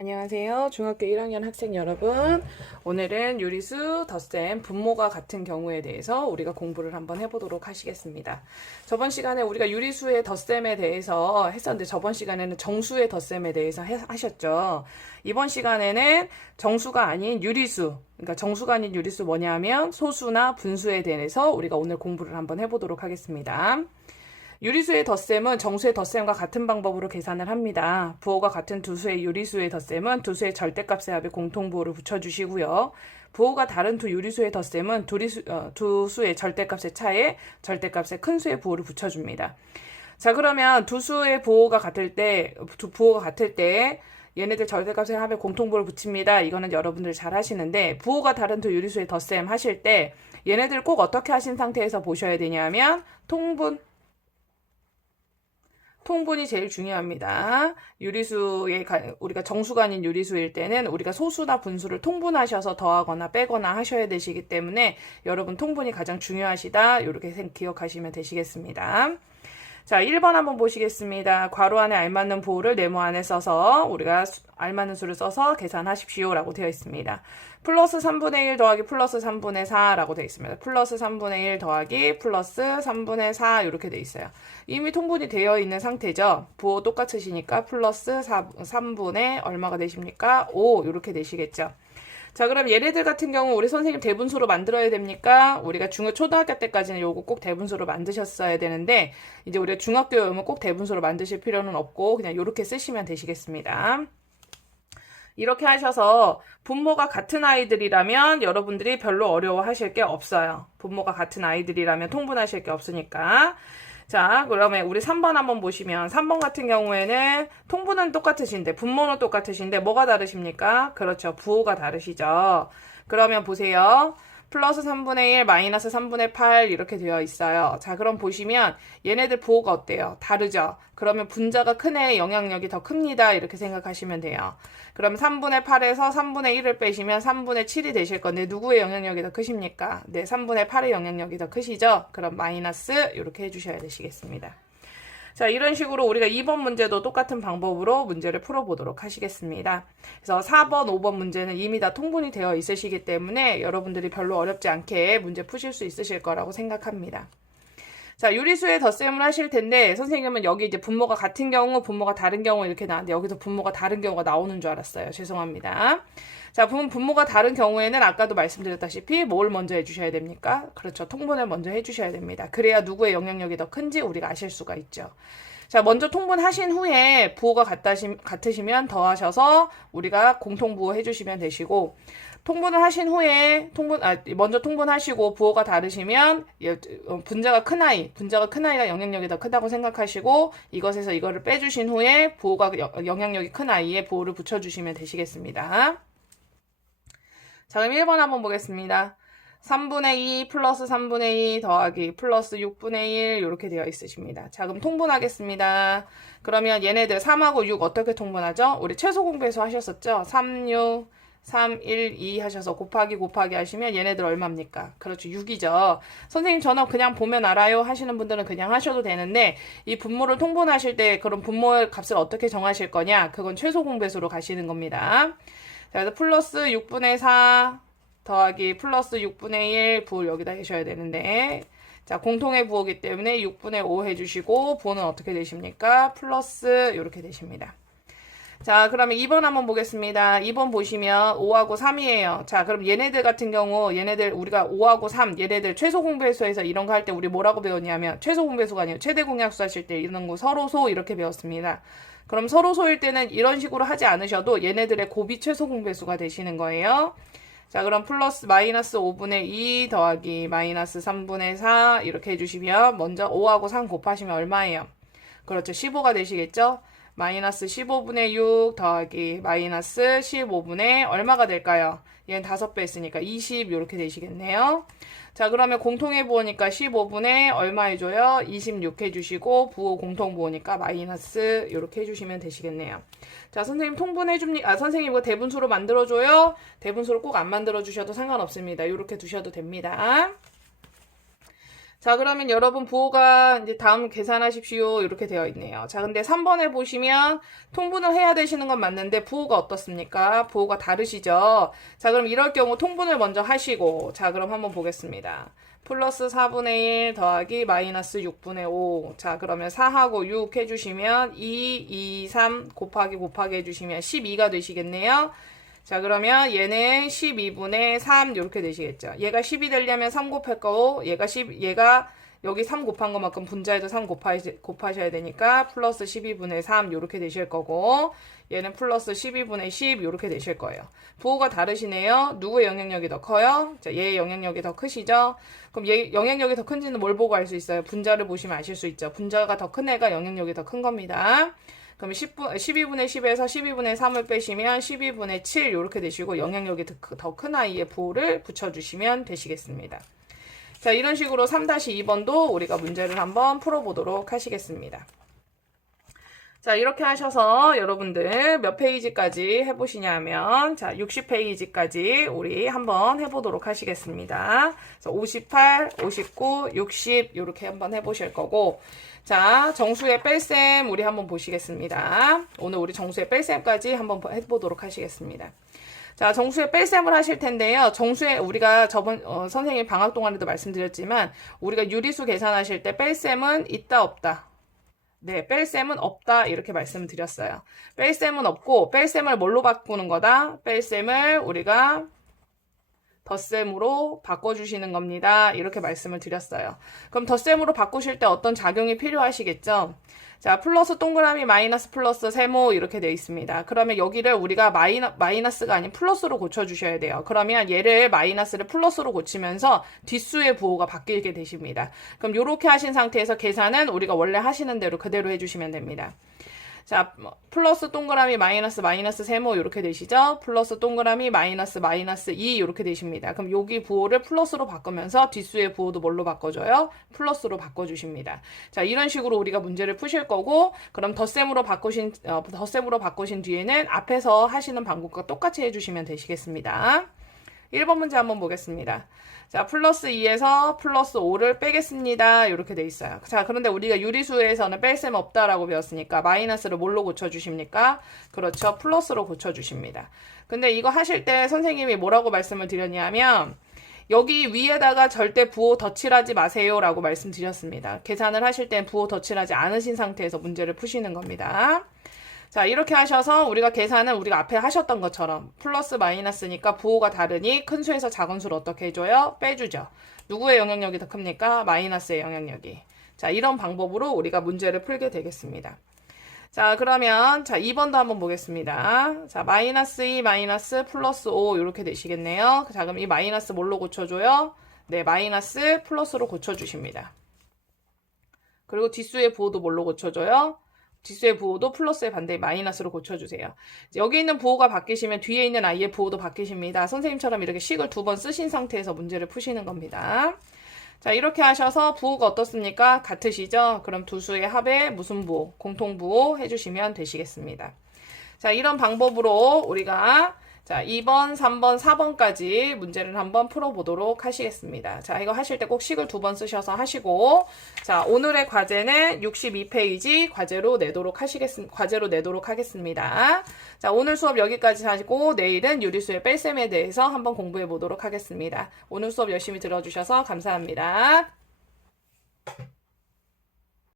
안녕하세요. 중학교 1학년 학생 여러분. 오늘은 유리수, 덧셈, 분모가 같은 경우에 대해서 우리가 공부를 한번 해보도록 하시겠습니다. 저번 시간에 우리가 유리수의 덧셈에 대해서 했었는데 저번 시간에는 정수의 덧셈에 대해서 하셨죠. 이번 시간에는 정수가 아닌 유리수, 그러니까 정수가 아닌 유리수 뭐냐면 소수나 분수에 대해서 우리가 오늘 공부를 한번 해보도록 하겠습니다. 유리수의 덧셈은 정수의 덧셈과 같은 방법으로 계산을 합니다. 부호가 같은 두 수의 유리수의 덧셈은 두 수의 절대값의 합에 공통부호를 붙여주시고요. 부호가 다른 두 유리수의 덧셈은 두 수의 절대값의 차에 절대값의 큰 수의 부호를 붙여줍니다. 자, 그러면 두 수의 부호가 같을 때, 얘네들 절대값의 합에 공통부호를 붙입니다. 이거는 여러분들 잘 하시는데, 부호가 다른 두 유리수의 덧셈 하실 때 얘네들 꼭 어떻게 하신 상태에서 보셔야 되냐면 통분이 제일 중요합니다. 우리가 정수가 아닌 유리수일 때는 우리가 소수나 분수를 통분하셔서 더하거나 빼거나 하셔야 되시기 때문에 여러분 통분이 가장 중요하시다. 이렇게 기억하시면 되시겠습니다. 자, 1번 한번 보시겠습니다. 괄호 안에 알맞는 부호를 네모 안에 써서 우리가 알맞는 수를 써서 계산하십시오 라고 되어 있습니다. 플러스 3분의 1 더하기 플러스 3분의 4 라고 되어 있습니다. 플러스 3분의 1 더하기 플러스 3분의 4 이렇게 되어 있어요. 이미 통분이 되어 있는 상태죠. 부호 똑같으시니까 플러스 3분의 얼마가 되십니까? 5 이렇게 되시겠죠. 자, 그럼 얘네들 같은 경우 우리 선생님 대분수로 만들어야 됩니까? 우리가 초등학교 때까지는 요거 꼭 대분수로 만드셨어야 되는데 이제 우리가 중학교에 오면 꼭 대분수로 만드실 필요는 없고 그냥 요렇게 쓰시면 되시겠습니다. 이렇게 하셔서 분모가 같은 아이들이라면 여러분들이 별로 어려워하실 게 없어요. 분모가 같은 아이들이라면 통분하실 게 없으니까. 자, 그러면 우리 3번 한번 보시면 3번 같은 경우에는 통분은 똑같으신데 분모는 똑같으신데 뭐가 다르십니까? 그렇죠. 부호가 다르시죠. 그러면 보세요. 플러스 3분의 1, 마이너스 3분의 8 이렇게 되어 있어요. 자, 그럼 보시면 얘네들 부호가 어때요? 다르죠? 그러면 분자가 큰 애의 영향력이 더 큽니다. 이렇게 생각하시면 돼요. 그럼 3분의 8에서 3분의 1을 빼시면 3분의 7이 되실 건데 누구의 영향력이 더 크십니까? 네, 3분의 8의 영향력이 더 크시죠? 그럼 마이너스 이렇게 해주셔야 되시겠습니다. 자, 이런 식으로 우리가 2번 문제도 똑같은 방법으로 문제를 풀어보도록 하시겠습니다. 그래서 4번, 5번 문제는 이미 다 통분이 되어 있으시기 때문에 여러분들이 별로 어렵지 않게 문제 푸실 수 있으실 거라고 생각합니다. 자, 유리수의 덧셈을 하실 텐데 선생님은 여기 이제 분모가 같은 경우, 분모가 다른 경우 이렇게 나왔는데 여기서 분모가 다른 경우가 나오는 줄 알았어요. 죄송합니다. 자, 분모가 다른 경우에는 아까도 말씀드렸다시피 뭘 먼저 해주셔야 됩니까? 그렇죠. 통분을 먼저 해주셔야 됩니다. 그래야 누구의 영향력이 더 큰지 우리가 아실 수가 있죠. 자, 먼저 통분하신 후에 부호가 같으시면 더하셔서 우리가 공통부호 해주시면 되시고 통분을 하신 후에 먼저 통분하시고 부호가 다르시면 분자가 큰 아이가 영향력이 더 크다고 생각하시고 이것에서 이거를 빼주신 후에 부호가 영향력이 큰 아이의 부호를 붙여주시면 되시겠습니다. 자, 그럼 1번 한번 보겠습니다. 3분의 2 플러스 3분의 2 더하기 플러스 6분의 1 이렇게 되어 있으십니다. 자, 그럼 통분하겠습니다. 그러면 얘네들 3하고 6 어떻게 통분하죠? 우리 최소 공배수 하셨었죠? 3, 6, 3, 1, 2 하셔서 곱하기 하시면 얘네들 얼마입니까? 그렇죠. 6이죠. 선생님 저는 그냥 보면 알아요 하시는 분들은 그냥 하셔도 되는데 이 분모를 통분하실 때 그럼 분모의 값을 어떻게 정하실 거냐? 그건 최소 공배수로 가시는 겁니다. 자, 그래서 플러스 6분의 4 더하기 플러스 6분의 1 부호를 여기다 해셔야 되는데 자, 공통의 부호기 때문에 6분의 5 해주시고 부호는 어떻게 되십니까? 플러스 이렇게 되십니다. 자, 그러면 2번 한번 보겠습니다. 2번 보시면 5하고 3이에요. 자, 그럼 얘네들 같은 경우 우리가 5하고 3 얘네들 최소 공배수에서 이런 거 할 때 우리 뭐라고 배웠냐면 최소 공배수가 아니에요. 최대 공약수 하실 때 이런 거 서로소 이렇게 배웠습니다. 그럼 서로소일 때는 이런 식으로 하지 않으셔도 얘네들의 곱이 최소 공배수가 되시는 거예요. 자, 그럼 마이너스 5분의 2 더하기 마이너스 3분의 4 이렇게 해주시면 먼저 5하고 3 곱하시면 얼마예요? 그렇죠. 15가 되시겠죠? 마이너스 15분의 6 더하기 마이너스 15분의 얼마가 될까요? 얘는 5배 했으니까 20 이렇게 되시겠네요. 자, 그러면 공통의 부호니까 15분의 얼마 해줘요? 26 해주시고 부호 공통부호니까 마이너스 이렇게 해주시면 되시겠네요. 자, 선생님 선생님 이거 대분수로 만들어줘요? 대분수로 꼭 안 만들어주셔도 상관없습니다. 이렇게 두셔도 됩니다. 자, 그러면 여러분 부호가 이제 다음 계산하십시오. 이렇게 되어 있네요. 자, 근데 3번에 보시면 통분을 해야 되시는 건 맞는데 부호가 어떻습니까? 부호가 다르시죠? 자, 그럼 이럴 경우 통분을 먼저 하시고, 자, 그럼 한번 보겠습니다. 플러스 4분의 1 더하기 마이너스 6분의 5. 자, 그러면 4하고 6 해주시면 2, 3 곱하기 해주시면 12가 되시겠네요. 자, 그러면 얘는 12분의 3 이렇게 되시겠죠. 얘가 10이 되려면 3 곱할 거고 얘가 여기 3 곱한 것만큼 분자에도 3 곱하셔야 되니까 플러스 12분의 3 이렇게 되실 거고 얘는 플러스 12분의 10 이렇게 되실 거예요. 부호가 다르시네요. 누구의 영향력이 더 커요? 자, 얘의 영향력이 더 크시죠? 그럼 얘 영향력이 더 큰지는 뭘 보고 알 수 있어요? 분자를 보시면 아실 수 있죠. 분자가 더 큰 애가 영향력이 더 큰 겁니다. 그럼 12분의 10에서 12분의 3을 빼시면 12분의 7 이렇게 되시고 영향력이 더 큰 아이의 부호를 붙여주시면 되시겠습니다. 자, 이런 식으로 3-2번도 우리가 문제를 한번 풀어보도록 하시겠습니다. 자, 이렇게 하셔서 여러분들 몇 페이지까지 해보시냐면, 자, 60페이지까지 우리 한번 해보도록 하시겠습니다. 그래서 58, 59, 60 이렇게 한번 해보실 거고, 자, 정수의 뺄셈 우리 한번 보시겠습니다. 오늘 우리 정수의 뺄셈까지 한번 해보도록 하시겠습니다. 자, 정수의 뺄셈을 하실 텐데요. 정수의 우리가 저번 선생님 방학 동안에도 말씀드렸지만 우리가 유리수 계산하실 때 뺄셈은 있다 없다. 네, 뺄셈은 없다 이렇게 말씀드렸어요. 뺄셈은 없고 뺄셈을 뭘로 바꾸는 거다? 뺄셈을 우리가 덧셈으로 바꿔주시는 겁니다. 이렇게 말씀을 드렸어요. 그럼 덧셈으로 바꾸실 때 어떤 작용이 필요하시겠죠? 자, 플러스 동그라미 마이너스 플러스 세모 이렇게 되어 있습니다. 그러면 여기를 우리가 마이너스가 아닌 플러스로 고쳐주셔야 돼요. 그러면 얘를 마이너스를 플러스로 고치면서 뒷수의 부호가 바뀌게 되십니다. 그럼 이렇게 하신 상태에서 계산은 우리가 원래 하시는 대로 그대로 해주시면 됩니다. 자, 플러스 동그라미 마이너스 세모 이렇게 되시죠? 플러스 동그라미 마이너스 2 이렇게 되십니다. 그럼 여기 부호를 플러스로 바꾸면서 뒷수의 부호도 뭘로 바꿔줘요? 플러스로 바꿔주십니다. 자, 이런 식으로 우리가 문제를 푸실 거고, 그럼 덧셈으로 바꾸신 뒤에는 앞에서 하시는 방법과 똑같이 해주시면 되시겠습니다. 1번 문제 한번 보겠습니다. 자, 플러스 2에서 플러스 5를 빼겠습니다. 이렇게 돼 있어요. 자, 그런데 우리가 유리수에서는 뺄셈 없다라고 배웠으니까 마이너스를 뭘로 고쳐주십니까? 그렇죠. 플러스로 고쳐주십니다. 근데 이거 하실 때 선생님이 뭐라고 말씀을 드렸냐면 여기 위에다가 절대 부호 덧칠하지 마세요 라고 말씀드렸습니다. 계산을 하실 땐 부호 덧칠하지 않으신 상태에서 문제를 푸시는 겁니다. 자, 이렇게 하셔서 우리가 계산은 우리가 앞에 하셨던 것처럼 플러스 마이너스니까 부호가 다르니 큰 수에서 작은 수를 어떻게 해줘요? 빼주죠. 누구의 영향력이 더 큽니까? 마이너스의 영향력이. 자, 이런 방법으로 우리가 문제를 풀게 되겠습니다. 자, 그러면 자 2번도 한번 보겠습니다. 자, 마이너스 2 마이너스 플러스 5 이렇게 되시겠네요. 자, 그럼 이 마이너스 뭘로 고쳐줘요? 네, 마이너스 플러스로 고쳐주십니다. 그리고 뒷수의 부호도 뭘로 고쳐줘요? 뒷수의 부호도 플러스의 반대 마이너스로 고쳐주세요. 여기 있는 부호가 바뀌시면 뒤에 있는 i의 부호도 바뀌십니다. 선생님처럼 이렇게 식을 2번 쓰신 상태에서 문제를 푸시는 겁니다. 자, 이렇게 하셔서 부호가 어떻습니까? 같으시죠? 그럼 두 수의 합에 무슨 부호? 공통부호 해주시면 되시겠습니다. 자, 이런 방법으로 우리가 자, 2번, 3번, 4번까지 문제를 한번 풀어보도록 하시겠습니다. 자, 이거 하실 때 꼭 식을 2번 쓰셔서 하시고, 자, 오늘의 과제는 62페이지 과제로 내도록 하겠습니다. 자, 오늘 수업 여기까지 하시고, 내일은 유리수의 뺄셈에 대해서 한번 공부해 보도록 하겠습니다. 오늘 수업 열심히 들어주셔서 감사합니다.